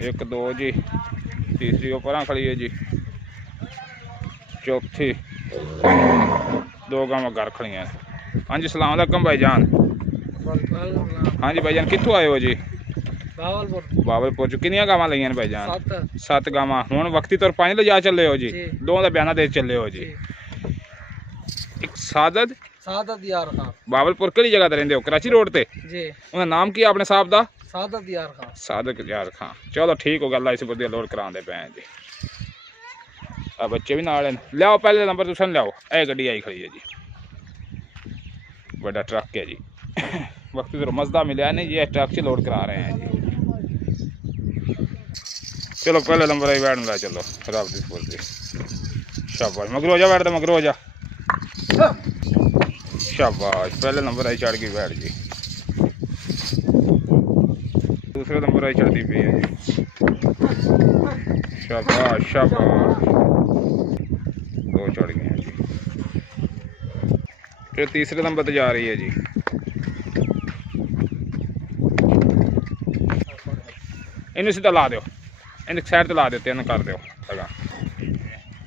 एक दो जी, तीसरी ऊपर खड़ी है जी, चौथी दो गावां घर खड़ी हैं। हाँ जी सलाम अलैकुम भाईजान। हाँ जी भाईजान कित्थों आए हो जी? बावलपुर चो कितनी गावां लईयां भाईजान? 7 गावां। हुण वक्ती तौर 5 ले जा चले हो जी, 2 का बयाना दे चले हो जी। एक सादत यार खान। बावलपुर किहड़ी जगह ते रहिंदे हो? कराची रोड ते जी। उहदा नाम की अपने साहब दा? सादत यार खान। चलो ठीक हो गल, इस बंदे लोड करांदे पे जी। आ बच्चे भी नाल लियाओ, पहले नंबर तुसन लियाओ। ए गड्डी आई खड़ी है जी, बड़ा ट्रक है जी। वक्त तो मजदा मिला नहीं जी, ट्रक से लोड करा रहे हैं जी। चलो पहले नंबर आई बैठ मिला, चलो खराब शाबाश मगरू हो जा, बैठ दे मगरू हो जा, शाबाश। पहले नंबर आई चढ़ गई बैठ जी। दूसरे नंबर आई चढ़ती पी है जी, शाबाश शाबाश, 2 चढ़ गए हैं जी। फिर तीसरे नंबर पर जा रही है जी। इन्हें सीधा ला दो, इन्हें साइड तो ला दो, 3 कर दो।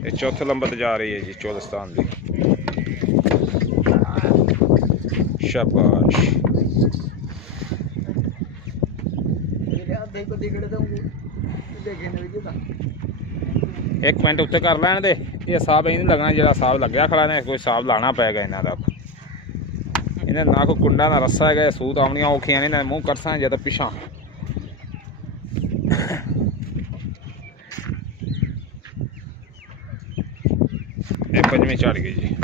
ये चौथे नंबर पर जा रही है जी, चौलस्तान की। शाबाश। एक मिनट उत्ते कर लैन दे, ये साहब नहीं लगना जो साहब लग्या खड़ा ने, कोई साहब लाना पेगा इन्हों का। इन्हें ना कोई कुंडा ना रस्सा है, सूत आमनियां औखियां ने, इन्हें मुँह करसा ज्यादा पिछा। ये 5वीं चढ़ गई जी।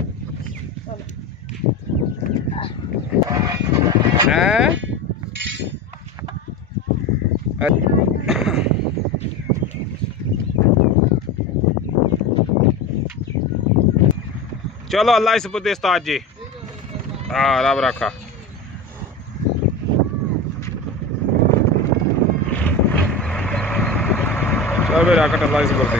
चलो अल्लाह इस बुद्ध उस्ताद जी। हाँ रब रखा। चल भाई रखा अल्लाह इस बुद्ध।